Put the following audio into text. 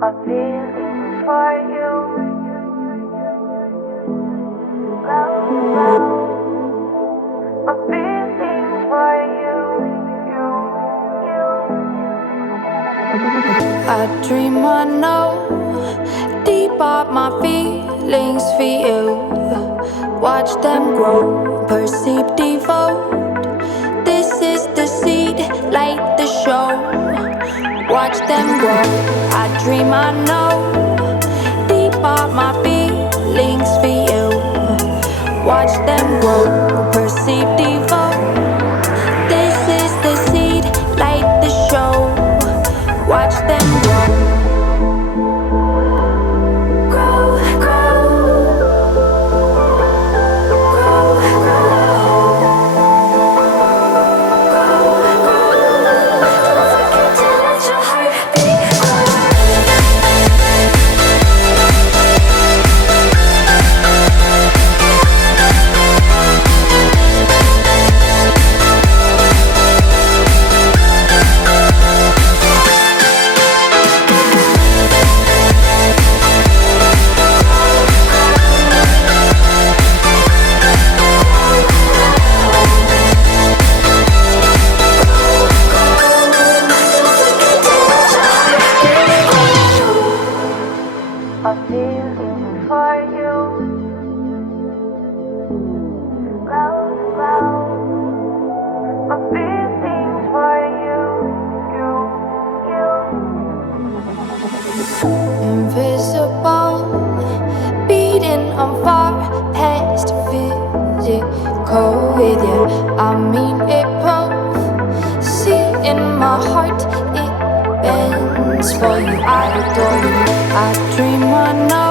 My feelings for you. Love, love. My feelings for you. I dream I know deep up my feelings for you. Watch them grow, perceive, devote. This is the seed, light the show. Watch them grow. I dream I know deep up my feelings for you. Watch them grow, perceive, devote. This is the seed, light the show. Watch them grow. Grow, grow. Grow, grow. Don't forget to let your heart beat. A feeling for you. Love, love. A feeling for you. Invisible, beating on far past physical with you. I mean it both. See in my heart it bends for you. I adore you. I dream I know